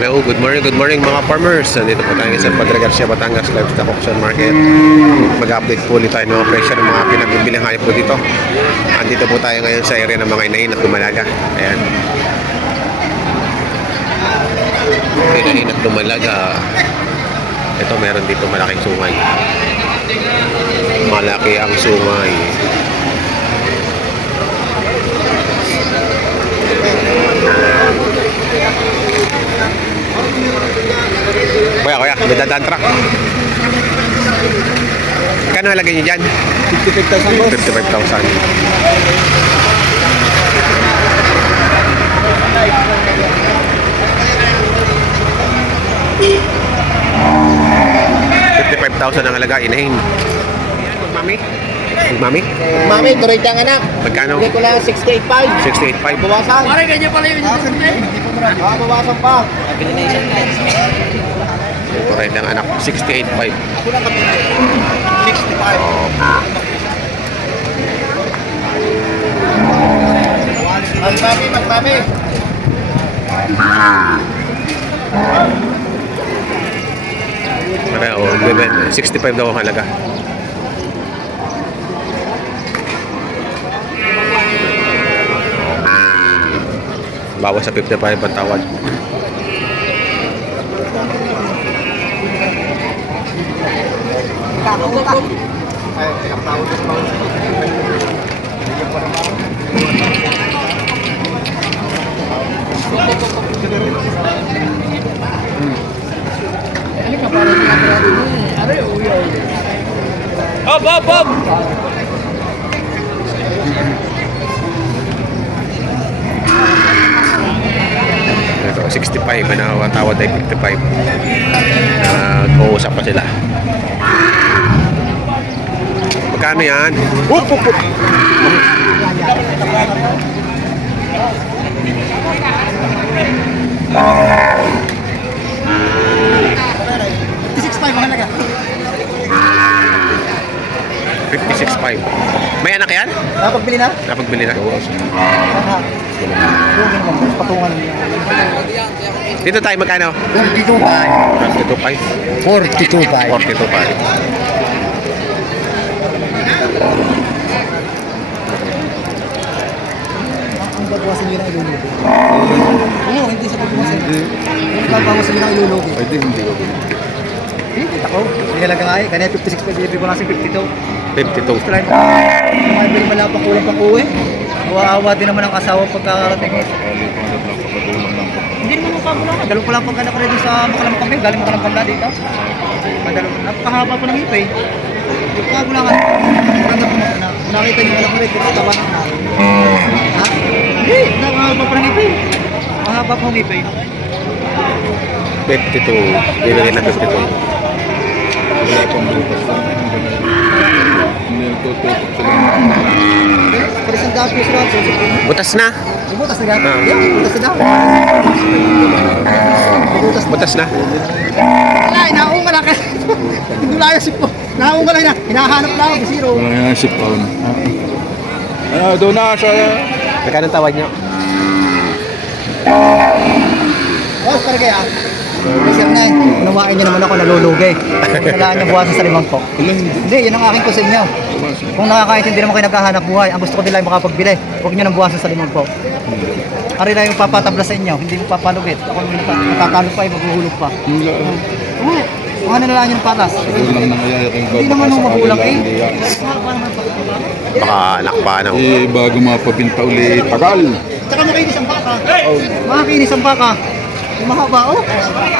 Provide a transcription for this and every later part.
Hello, good morning mga farmers. Nandito po tayo sa Padre Garcia, Batangas Livestock Auction Market. Mag-update po ulit tayo ng mga presyo ng mga pinagbibilang hayop po dito. Andito po tayo ngayon sa area ng mga inahin at dumalaga. Ayan. Inahin at dumalaga. Ito, meron dito malaking sungay. Malaki ang sungay. Kuya, may dadaan truck. Kano halagay niyo dyan? 55,000 boss. 55,000. $55,000 ang halaga, inahin. Mami? Mami? Mami, tuloy ka anak. Magkano? Hindi ko lang 68.5. 68.5. Bawasan. Pare, ganyan pala yung Bawasan pa. Ito rin ang anak, 68.5. Ako lang kami. 65. Magmami. Pareho, 65 daw ang halaga. Bawas sa 55 ang tawad. Ay, tinatawag ko. Bob! Ito, 65, ang tawad ay 55. Nag-uusap pa sila. Magkano yan? Up! 65 mahalaga. 56.5. May anak yan? Napagbili na? Napagbili na. Patungan. Dito tayo magkano? 42.5. 42.5. 42.5. 42.5. Ang babawasan nyo ng ilulugi. Oo, hindi sa babawasan. Ang babawasan nyo ng ilulugi. Pwede, hindi ko. Kita ko. Hindi talaga nga eh. Kanina 56 pa, delivery ko lang sa 52. 52. Gusto lang. Kumabili pala pa kulang pa uwi. Awa-awa din naman ang asawa pagkakarating. Hindi naman magpagulangan. Dalawa pa lang pagkana ko rin sa Makalampang Bay. Galing Makalampang na dito. Napakahaba po ng ipay. Magpagulangan. Maganda po na. Nakita nyo anak ko rin. Taba na. Ha? Hindi. Napakahaba po ng ipay. Mahaba po ng ipay. 52. Bibigyan na 52. Wala pang bukas lang. Hindi nagtututok sila. Parisang dami po sila. Butas na. Butas na gano'n. Butas na daw. Butas na. Wala, inaunga lang. Hindi wala yung sipo. Naunga lang na. Hinahanap lang ako. Zero. Walang yan, sip on. Doon na sa... Magkano tawad nyo? Boss, para kaya. Sir na eh. Unawain niyo naman ako nalulugi. Kailangan niyo buwasan sa 5 po. Hindi, yun ang aking kusin niyo. Kung nakakaintindi naman kayo naghahanap buhay, ang gusto ko nila ay makapagbili. Huwag niyo nang buwasan sa 5 po. Ari na yung papatabla sa inyo, hindi mo papalugit. Ako natatalo pa, maghuhulog pa. Oo, mga nalaan niyo ng patas. Kulang na kaya yung Hindi naman nung magulang eh. Baka anak pa ng... bago mapapinta uli, tagal. Tsaka makinis ang baka. Makinis ang baka. Yung mahaba, oh.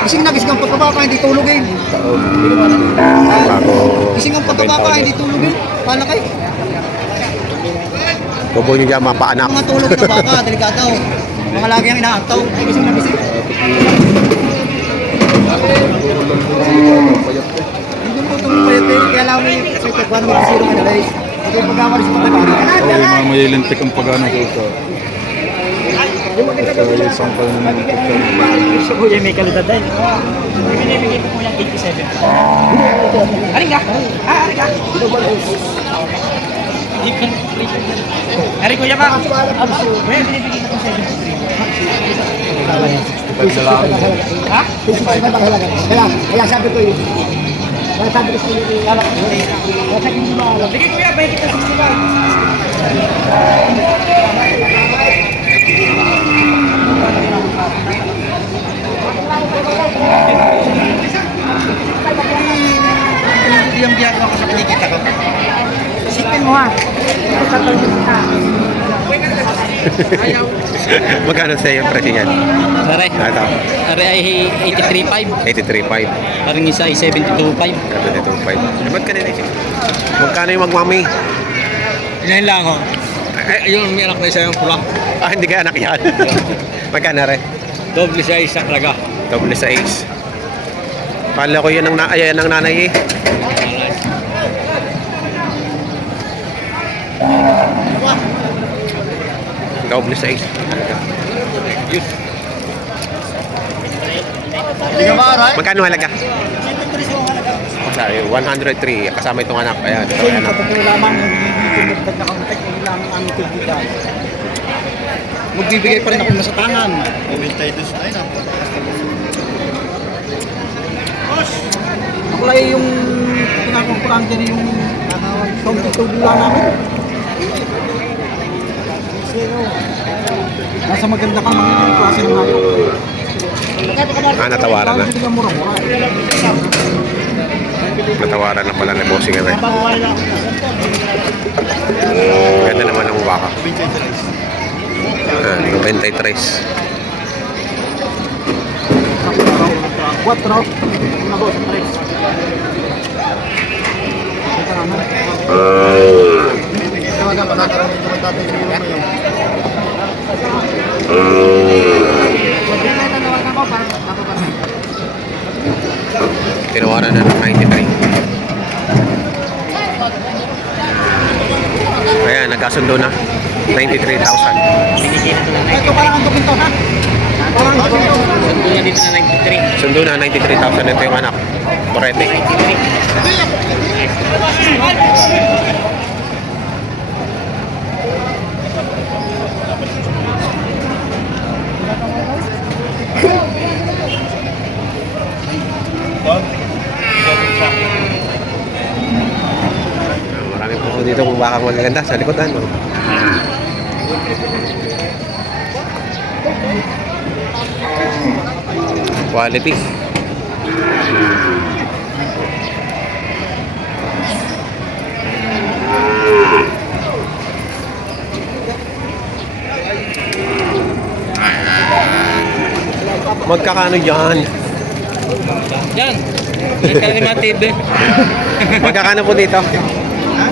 Gising na gising ang pagkabaka, hindi tulogin. Bago... Gising ang pagkabaka, hindi tulogin. Paano kayo? Tubo nyo dyan, mapaanak. Mga tulog na baka, delikado. Mga lagi ang inaantaw. Gising na gising. Hindi mo itong payat eh. Kaya lang may sa pagkano mag-zero ka na guys. Ito yung pagkakalis sa pagkakano. Oo, mamayilintik ang pag-ano ko ito. Isang pa yung Si Kuya may kalidad din. Binibigay ko Kuya 87. Aring ka? Aring ka? Aring Kuya ka? Kuya, binibigay ko 73. Ha? Kaya sabi ko yun. Kaya sabi ko sa iyo, Sige kuya, balik kita sa sila. yung ginagawa ko sa kinikita ko. Isipin mo ha. Magkano sa iyo presyo yan? Pare, Ito, pare ay 83.5. 83.5. Parang isa ay 72.5. 72.5. Ba't ka nila isip? Magkano yung magmami? Yan lang ho. Ay, yung may anak na isa yung pula. Ah, hindi ka anak yan. Magkano rin? Doble siya isa talaga. Doble sa ace. Kala ko yun ang, yan ang nanay eh. Doble sa ace. Hindi ka maaray? Magkano halaga? Sorry, 103. Kasama itong anak. Ayan. Ito, Kasi ayan. kapag lamang pinagdag na kaunti, kailangan ang aming kaibigan. Magbibigay pa rin ako sa tangan. Ako lang yung pinakakulang dyan yung tubulan namin. Nasa maganda kang magiging klase ng nato. Natawaran na. Hindi ka mura-mura. Natawaran na pala ni Bossing Ray. Ganda naman ng baka. 93. 4. Nabos sa 3. Tinawaran na ng 93. Ayan, nagkasundo na. 93,000. Ito parang ang tuminto ha? Parang ang tuminto. Sundo niya dito na 93. Sundo na 93,000. Ito yung anak. Torete. Marami po dito kung baka magaganda sa likodan. No? Quality. Magkakano dyan? Yan. Yan ka rin TV. Magkakano po dito?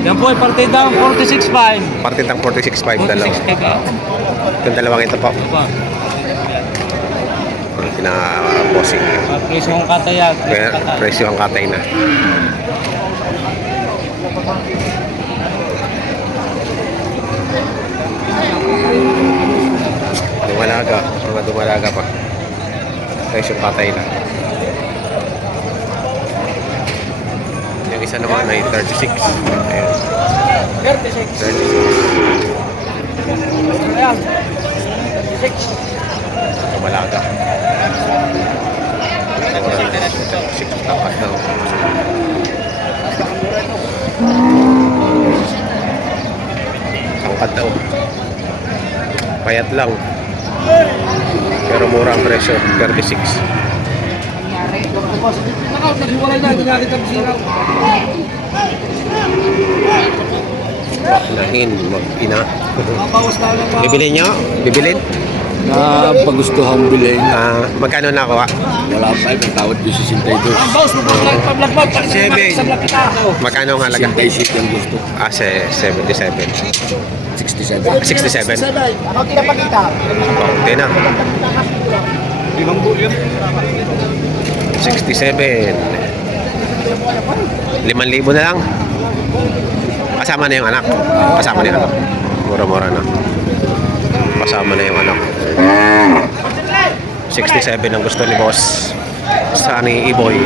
Yan po ay partida 46.5. Partitang 46.5 dalawa. 46.5 ah. Itong dalawang ito po. Aba. Ang pina-bossing. Presyo ang katayag. Kaya presyo ang katay na. Dumalaga. Mga dumalaga pa. Presyo ang katay na. Yung isa naman ay 36. Ayan. 36. 36. Ayan. 36. Dumalaga. 36 tapat daw. Tangkad daw. Payat lang. Pero mura ang presyo. 36. Naghiwalay na. Ginagit ang sinaw. Nahin, mag-ina. Mabawas na lang ba? Bibilin nyo? Bibilin? Na pagustuhan bilhin. Magkano na ako? Wala pa yung tawad yung 62. Ang boss, mag-vlog mo. Sa vlog kita. Magkano ang halaga? 66 ang gusto. 77. 67. 67. Ako pinapakita. Oh, hindi na. 67. 5,000 na lang. Kasama na yung anak. Kasama na yung anak. Mura-mura na. Kasama na yung anak. 67 ang gusto ni boss. Sa ni Iboy.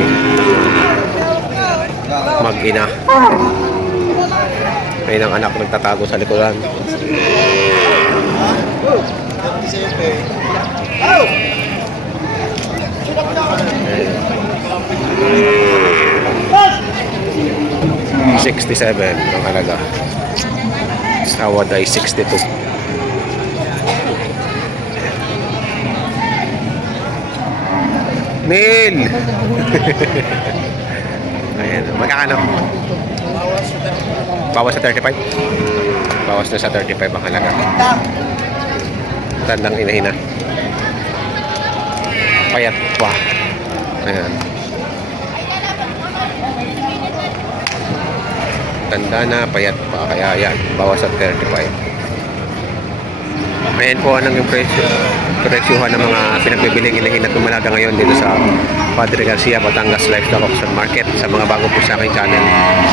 Mag-ina. May ng anak nagtatago sa likuran. 67 ang halaga. Tawad ay 62. Neil! Ayan, magkakano? Bawas sa 35? Bawas na sa 35 ang halaga. Tandang inahina. Payat pa. Ayan. Tanda na, payat pa. Kaya yan, bawas sa 35. Ayan po anong yung presyuhan ng mga pinagbibiling inahin at lumalaga ngayon dito sa Padre Garcia, Batangas Livestock Auction Market. Sa mga bago po sa aking channel,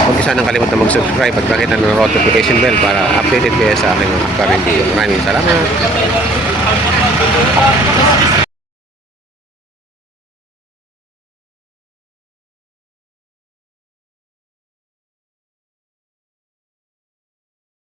huwag niyo sanang kalimutan mag-subscribe at pakita ng notification bell para updated kayo sa aking upcoming video. Maraming salamat!